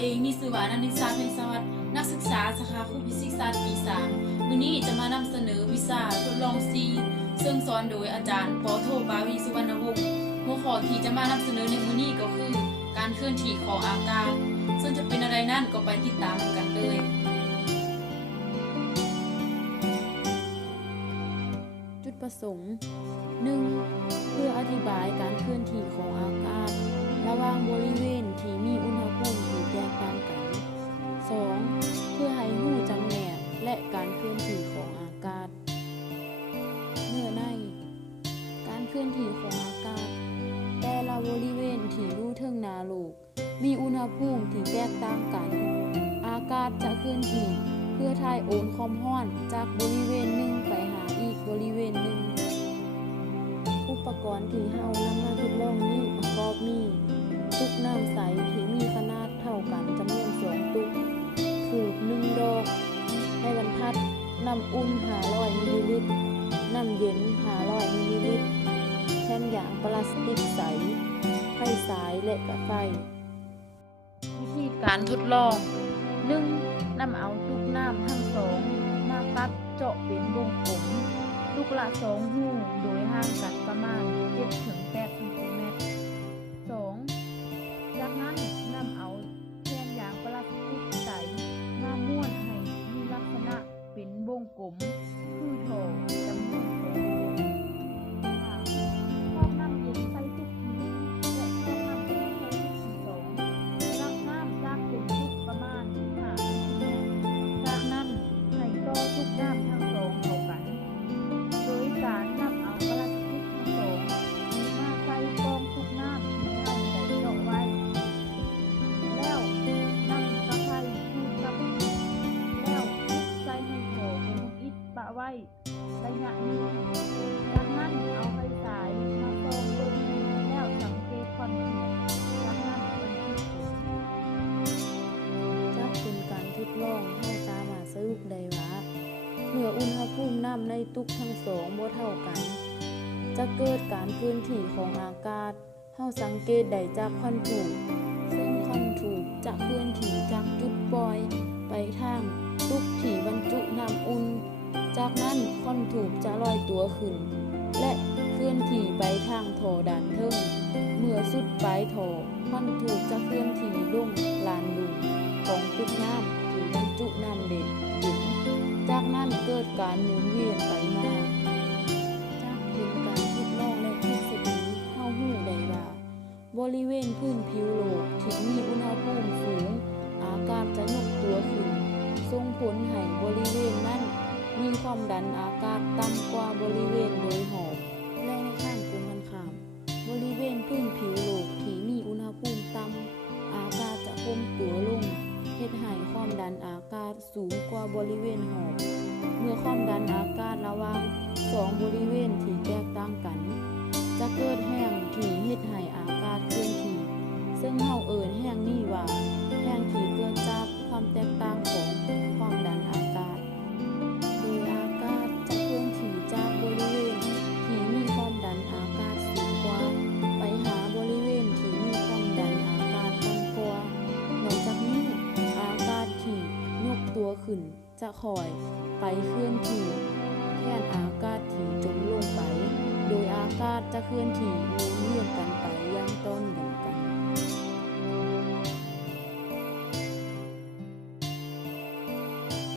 เองมีชื่อว่านันทิชาเพ็ญสวัสดิ์นักศึกษาสาขาครูฟิสิกส์ศาสตร์ปี3มื้อนี้จะมานำเสนอวิชาทดลอง C ซึ่งสอนโดยอาจารย์ป.โทปาวีสุวรรณวงศ์หัวข้อที่จะมานำเสนอในมื้อนี้ก็คือการเคลื่อนที่ของอากาศซึ่งจะเป็นอะไรนั่นก็ไปติดตามกันเลยจุดประสงค์ 1. เพื่ออธิบายการเคลื่อนที่ของอากาศระหว่างบริเวณที่มีอุณหภูมิที่แตกต่างกัน 2. เพื่อให้รู้จำแนกและการเคลื่อนที่ของอากาศเนื้อในการเคลื่อนที่ของอากาศแต่ละบริเวณที่อยู่เทิงหน้าโลกมีอุณหภูมิที่แตกต่างกันอากาศจะเคลื่อนที่เพื่อถ่ายโอนความร้อนจากบริเวณหนึ่งไปหาอีกบริเวณหนึ่งอุปกรณ์ที่เรานำมาทดลองนี้ประกอบมีตุกน้ำใสที่มีขนาดเท่ากันจำนวน2ตุกถูก1ดอกในบรรทัดน้ำอุ่น500มิลลิลิตรน้ำเย็น500มิลลิลิตรแผ่นยางพลาสติกใสไฟสายและกระไฟวิธีการทดลอง 1. นำเอาตุกน้ำทั้งสองมาตัดเจาะเป็นวงกลมตุกละ2หูโดยห่างกันประมาณ 7-8 เซนติเมตร 2. จากนั้นนำเอาแผ่นยางพลาสติกใสมาม้วนให้มีลักษณะเป็นวงกลมคือโถจำนวน2หู 3. พอกน้ำเย็นใส่ตุกที่1และพอกน้ำอุ่นใส่ตุกที่2รับน้ำจากเป็นตุกประมาณ5 เซนติเมตร จากนั้นให้ต่อตุกน้ำทั้งสองเข้ากันโดยการนำเอาพลาสติกทั้งสองมาใส่กองตุกน้ำที่เราได้เจาะไว้แล้วนำตะไคร้คูดกับแล้วทุบใส่ให้โถเป็นอิฐปะไว้ระยะหนึ่งจากนั้นเอาไฟฉายมาส่องลงแล้วสังเกตความถี่จากนั้นบันทึกผลจากผลการทดลองเราสามารถสรุปได้ว่าเมื่ออุณหภูมิน้ำในตุกทั้งสองบ่เท่ากันจะเกิดการเคลื่อนที่ของอากาศเราสังเกตได้จากควันถูกซึ่งควันถูกจะเคลื่อนที่จากจุดปล่อยไปทางตุกที่บรรจุน้ำอุ่นจากนั้นควันถูกจะลอยตัวขึ้นและเคลื่อนที่ไปทางท่อด้านเทิงเมื่อสุดปลายท่อควันถูกจะเคลื่อนที่ลงลานดุมของตุกน้ำที่บรรจุน้ำเย็นจากนั้นเกิดการหมุนเวียนไปมาจากผลการทดลองและทฤษฎีเรารู้ได้ว่าบริเวณพื้นผิวโลกที่มีอุณหภูมิสูงอากาศจะยกตัวขึ้นส่งผลให้บริเวณนั้นมีความดันอากาศต่ำกว่าบริเวณโดยรอบและในทางตรงกันข้ามบริเวณพื้นผิวโลกที่มีอุณหภูมิต่ำอากาศจะคงตัวลงเฮ็ดให้ความดันอากาศสูงกว่าบริเวณรอบเมื่อความดันอากาศระหว่าง2บริเวณที่แตกต่างกันจะเกิดแห้งที่เฮ็ดให้อากาศเคลื่อนที่ซึ่งเราเอิ้นแห้งนี้ว่าแห้งที่เกิดจากความแตกต่างของความดันอากาศโดยอากาศจะเคลื่อนที่จากบริเวณที่มีความดันอากาศสูงกว่าไปหาบริเวณที่มีความดันอากาศต่ำกว่านอกจากนี้อากาศที่ยกตัวขึ้นจะคอยไปเคลื่อนที่แทนอากาศที่จมลงไปโดยอากาศจะเคลื่อนที่หมุนเวียนกันไปอย่างต่อเนื่อง